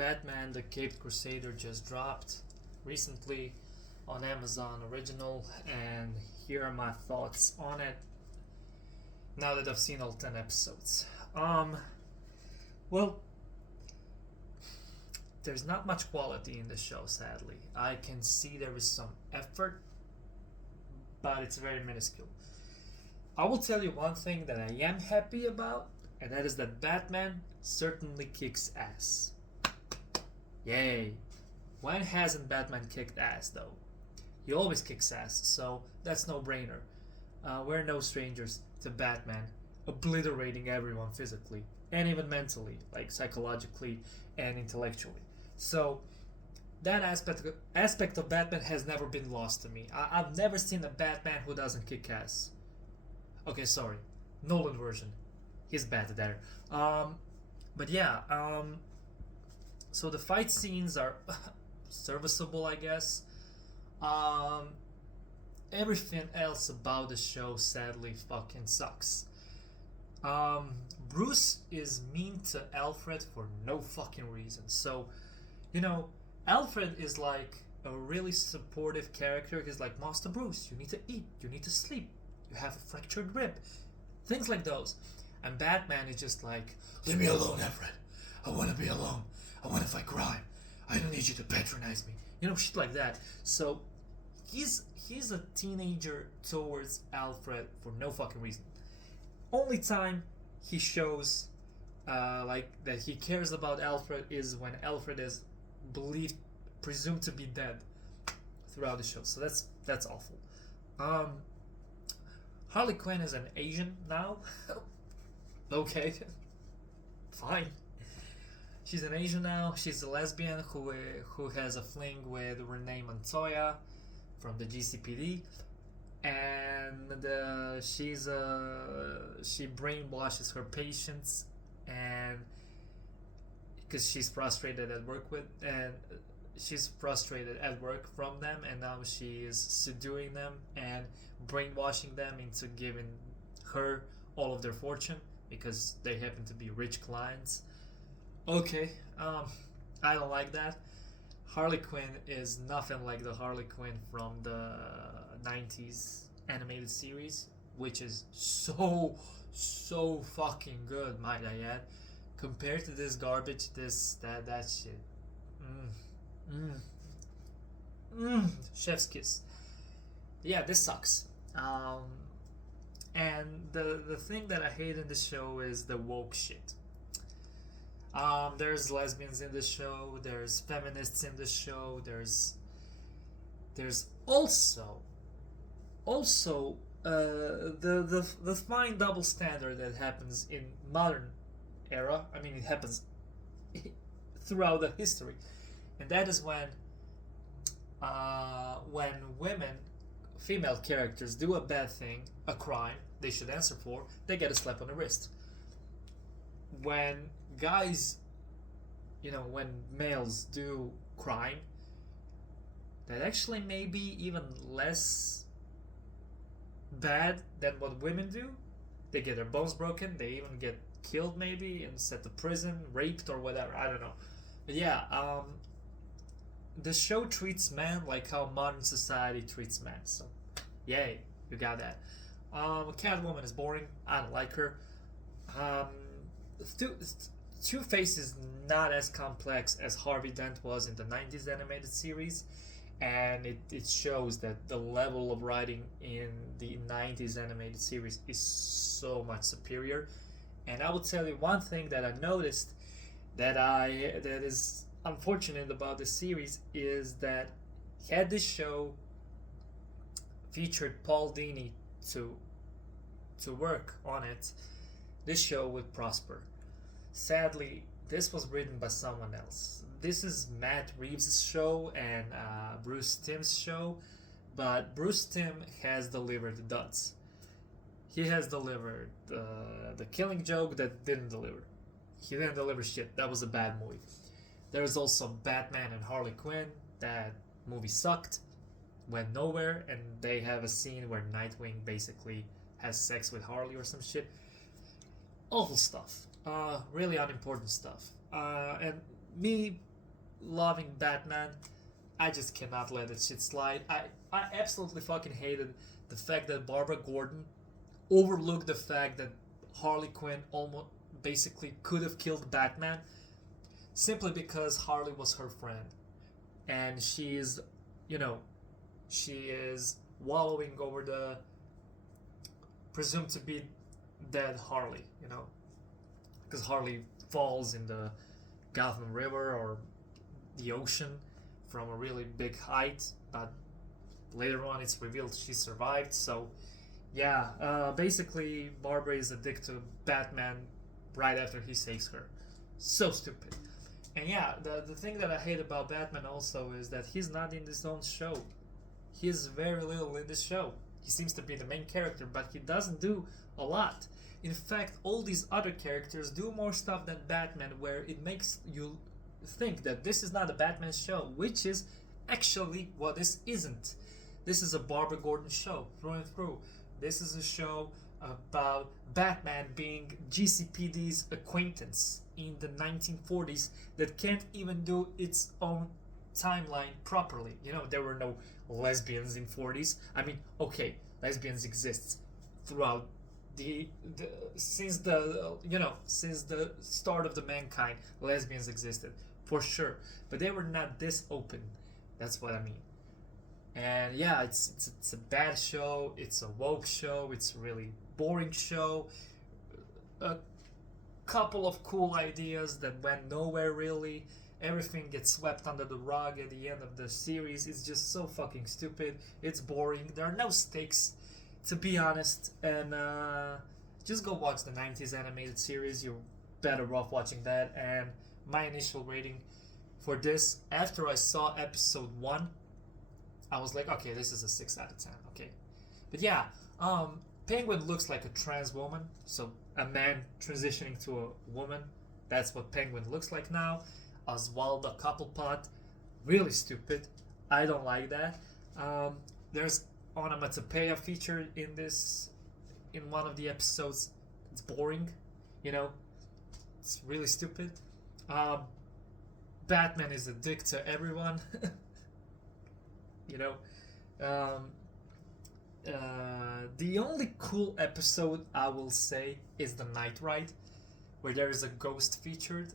Batman the Caped Crusader just dropped recently on Amazon Original, and here are my thoughts on it now that I've seen all 10 episodes. Well, there's not much quality in the show, sadly. I can see there is some effort, but it's very minuscule. I will tell you one thing that I am happy about, and that is that Batman certainly kicks ass. Yay. When hasn't Batman kicked ass, though? He always kicks ass, so that's no brainer. We're no strangers to Batman obliterating everyone physically and even mentally, like psychologically and intellectually. So that aspect of Batman has never been lost to me. I've never seen a Batman who doesn't kick ass. Okay, sorry, Nolan version. He's bad there. But yeah, so the fight scenes are serviceable, I guess. Everything else about the show sadly fucking sucks. Bruce is mean to Alfred for no fucking reason. So, Alfred is like a really supportive character. He's like, Master Bruce, you need to eat, you need to sleep, you have a fractured rib, things like those. And Batman is just like, leave me alone, Alfred. I want to be alone. I want to fight crime. I don't need you to patronize me. Shit like that. So he's a teenager towards Alfred for no fucking reason. Only time he shows like that he cares about Alfred is when Alfred is presumed to be dead throughout the show. So that's awful. Harley Quinn is an Asian now. Okay, fine. She's an Asian now. She's a lesbian who has a fling with Renee Montoya from the GCPD, and she brainwashes her patients, and because she's frustrated at work from them, and now she is subduing them and brainwashing them into giving her all of their fortune because they happen to be rich clients. Okay, I don't like that. Harley Quinn is nothing like the Harley Quinn from the 90s animated series, which is so fucking good, might I add. Compared to this garbage, that shit. Chef's kiss. Yeah, this sucks. And the thing that I hate in the show is the woke shit. There's lesbians in the show, there's feminists in the show, there's also the fine double standard that happens in modern era. I mean, it happens throughout the history, and that is when women, female characters, do a bad thing, a crime they should answer for, they get a slap on the wrist. When guys, when males do crime that actually may be even less bad than what women do, they get their bones broken, they even get killed maybe and sent to prison, raped or whatever, I don't know. But yeah, the show treats men like how modern society treats men, so yay, you got that. Catwoman is boring, I don't like her. Two-Face is not as complex as Harvey Dent was in the 90s animated series, and it shows that the level of writing in the 90s animated series is so much superior. And I will tell you one thing that I noticed that is unfortunate about this series is that had this show featured Paul Dini to work on it, this show would prosper. Sadly, this was written by someone else. This is Matt Reeves' show and Bruce Timm's show, but Bruce Timm has delivered the duds. He has delivered the Killing Joke that didn't deliver. He didn't deliver shit. That was a bad movie. There's also Batman and Harley Quinn. That movie sucked, went nowhere, and they have a scene where Nightwing basically has sex with Harley or some shit. Awful stuff. Really unimportant stuff. And me loving Batman, I just cannot let that shit slide. I absolutely fucking hated the fact that Barbara Gordon overlooked the fact that Harley Quinn almost basically could have killed Batman simply because Harley was her friend. And she is, you know, she is wallowing over the presumed to be dead Harley, you know, because Harley falls in the Gotham River or the ocean from a really big height, but later on it's revealed she survived. So yeah, basically Barbara is addicted to Batman right after he saves her. So stupid. And yeah, the thing that I hate about Batman also is that he's not in his own show. He is very little in this show. He seems to be the main character, but he doesn't do a lot. In fact, all these other characters do more stuff than Batman, where it makes you think that this is not a Batman show, which is actually what this isn't. This is a Barbara Gordon show, through and through. This is a show about Batman being GCPD's acquaintance in the 1940s that can't even do its own timeline properly. You know, there were no lesbians in 40s. I mean, okay, lesbians exist throughout the since the since the start of the mankind, lesbians existed for sure, but they were not this open. That's what I mean. And yeah, it's a bad show. It's a woke show. It's a really boring show. A couple of cool ideas that went nowhere really. Everything gets swept under the rug at the end of the series. It's just so fucking stupid. It's boring. There are no stakes, to be honest. And just go watch the 90s animated series. You're better off watching that. And my initial rating for this, after I saw episode 1, I was like, okay, this is a 6 out of 10. Okay. But yeah, Penguin looks like a trans woman. So a man transitioning to a woman. That's what Penguin looks like now. Oswaldo Cobblepot, really stupid. I don't like that. There's onomatopoeia featured in one of the episodes. It's boring, you know. It's really stupid. Batman is a dick to everyone, you know. The only cool episode I will say is the Night Ride, where there is a ghost featured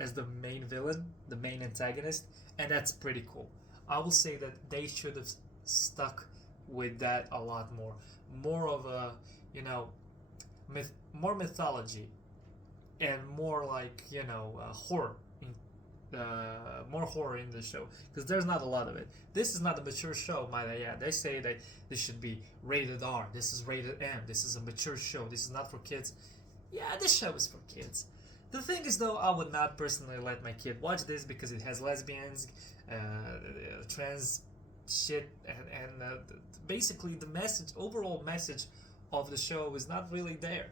as the main villain, the main antagonist, and that's pretty cool. I will say that they should have stuck with that a lot more. More of a, you know, more mythology, and more like, you know, horror. More horror in the show, because there's not a lot of it. This is not a mature show, might I add. They say that this should be rated R, this is rated M, this is a mature show, this is not for kids. Yeah, this show is for kids. The thing is, though, I would not personally let my kid watch this because it has lesbians, trans shit, and basically the overall message of the show is not really there.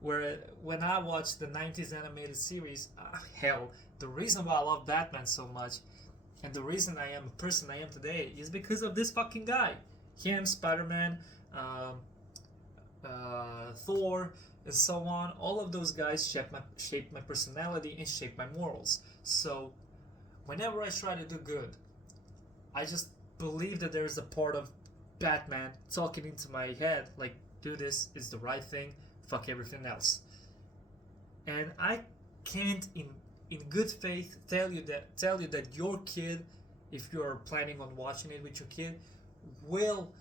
Where when I watched the 90s animated series, hell, the reason why I love Batman so much, and the reason I am a person I am today, is because of this fucking guy. Him, Spider-Man, Thor, and so on. All of those guys shaped my personality and shaped my morals. So whenever I try to do good, I just believe that there is a part of Batman talking into my head, like, do this is the right thing, fuck everything else. And I can't in good faith tell you that your kid, if you're planning on watching it with your kid, will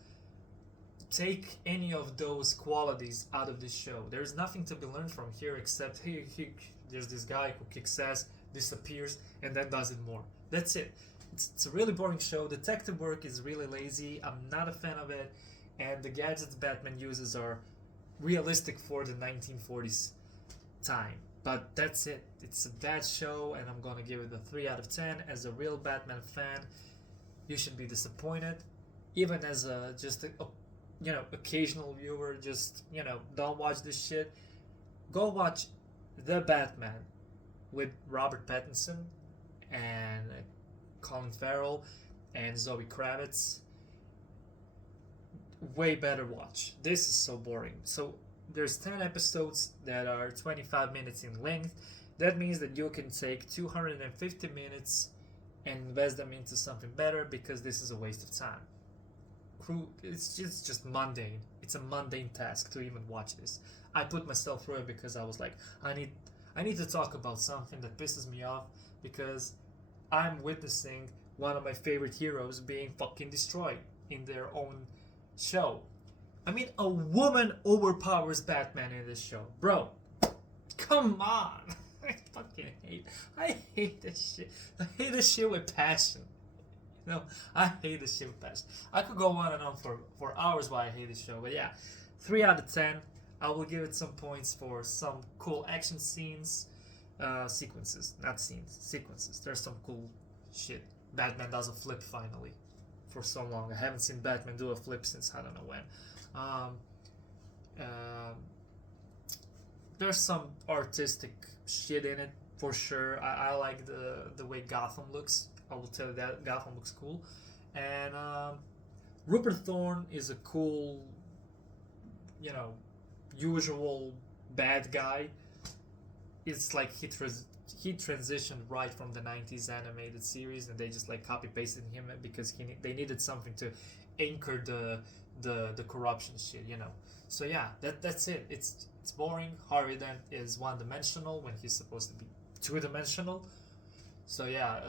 take any of those qualities out of this show. There's nothing to be learned from here except there's this guy who kicks ass, disappears, and then does it more. That's it. It's a really boring show. Detective work is really lazy. I'm not a fan of it, and the gadgets Batman uses are realistic for the 1940s time. But that's it. It's a bad show, and I'm gonna give it a 3 out of 10. As a real Batman fan, you should be disappointed. Even as a occasional viewer, just, don't watch this shit. Go watch The Batman with Robert Pattinson and Colin Farrell and Zoe Kravitz. Way better watch. This is so boring. So there's 10 episodes that are 25 minutes in length. That means that you can take 250 minutes and invest them into something better because this is a waste of time. It's just mundane. It's a mundane task to even watch this. I put myself through it because I was like, I need to talk about something that pisses me off because I'm witnessing one of my favorite heroes being fucking destroyed in their own show. I mean, a woman overpowers Batman in this show, bro. Come on. I hate this shit. I hate this shit with passion. No, I hate this shit with passion. I could go on and on for hours why I hate this show, but yeah, 3 out of 10. I will give it some points for some cool action scenes, sequences, not scenes, sequences. There's some cool shit. Batman does a flip finally, for so long. I haven't seen Batman do a flip since I don't know when. Um, uh, there's some artistic shit in it for sure. I like the way Gotham looks. I will tell you that Gotham looks cool, and Rupert Thorne is a cool, usual bad guy. It's like he transitioned right from the 90s animated series, and they just like copy pasted him because they needed something to anchor the corruption shit. So yeah, that's it. It's boring. Harvey Dent is one dimensional when he's supposed to be two dimensional. So yeah,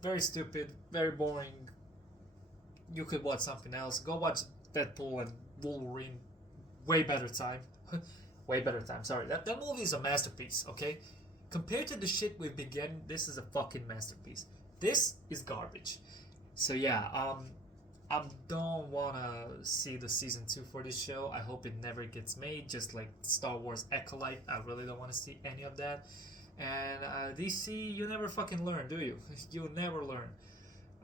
very stupid, very boring. You could watch something else. Go watch Deadpool and Wolverine. Way better time. Way better time. Sorry, that movie is a masterpiece. Okay, compared to the shit we've been getting, this is a fucking masterpiece. This is garbage. So yeah, I don't wanna see the season 2 for this show. I hope it never gets made. Just like Star Wars Acolyte, I really don't want to see any of that. And DC, you never fucking learn, do you? You never learn.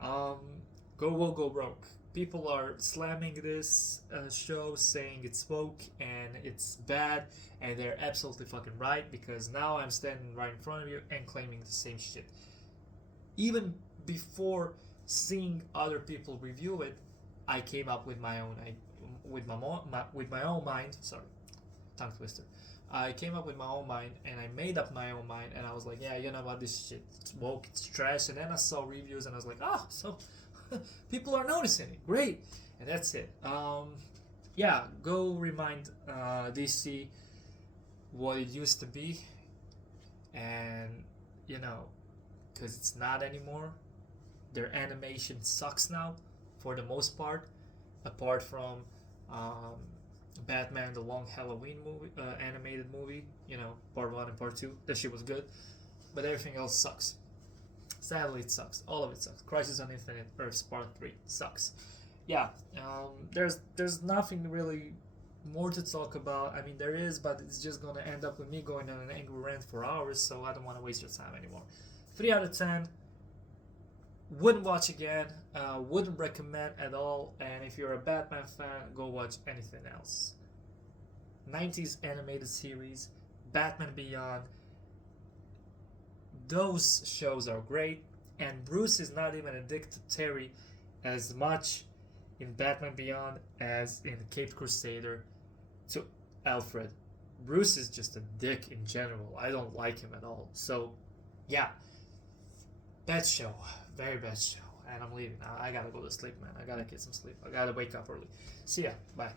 Go woke, go broke. People are slamming this show, saying it's woke and it's bad, and they're absolutely fucking right because now I'm standing right in front of you and claiming the same shit. Even before seeing other people review it, I came up with my own, with my own mind. Sorry, tongue twister. I came up with my own mind and I made up my own mind and I was like, yeah, you know what, this shit, it's woke, it's trash. And then I saw reviews and I was like, oh, so people are noticing it, great. And that's it. Yeah, go remind DC what it used to be, and because it's not anymore. Their animation sucks now, for the most part, apart from Batman: The Long Halloween movie, animated movie. Part 1 and part 2. That shit was good, but everything else sucks. Sadly, it sucks. All of it sucks. Crisis on Infinite Earths Part 3 sucks. Yeah, there's nothing really more to talk about. I mean, there is, but it's just gonna end up with me going on an angry rant for hours, so I don't want to waste your time anymore. 3 out of 10. Wouldn't watch again. Wouldn't recommend at all. And if you're a Batman fan, go watch anything else. 90s animated series, Batman Beyond. Those shows are great. And Bruce is not even a dick to Terry as much in Batman Beyond as in Caped Crusader to Alfred. Bruce is just a dick in general. I don't like him at all. So, yeah. Bad show. Very bad show. And I'm leaving. I gotta go to sleep, man. I gotta get some sleep. I gotta wake up early. See ya. Bye.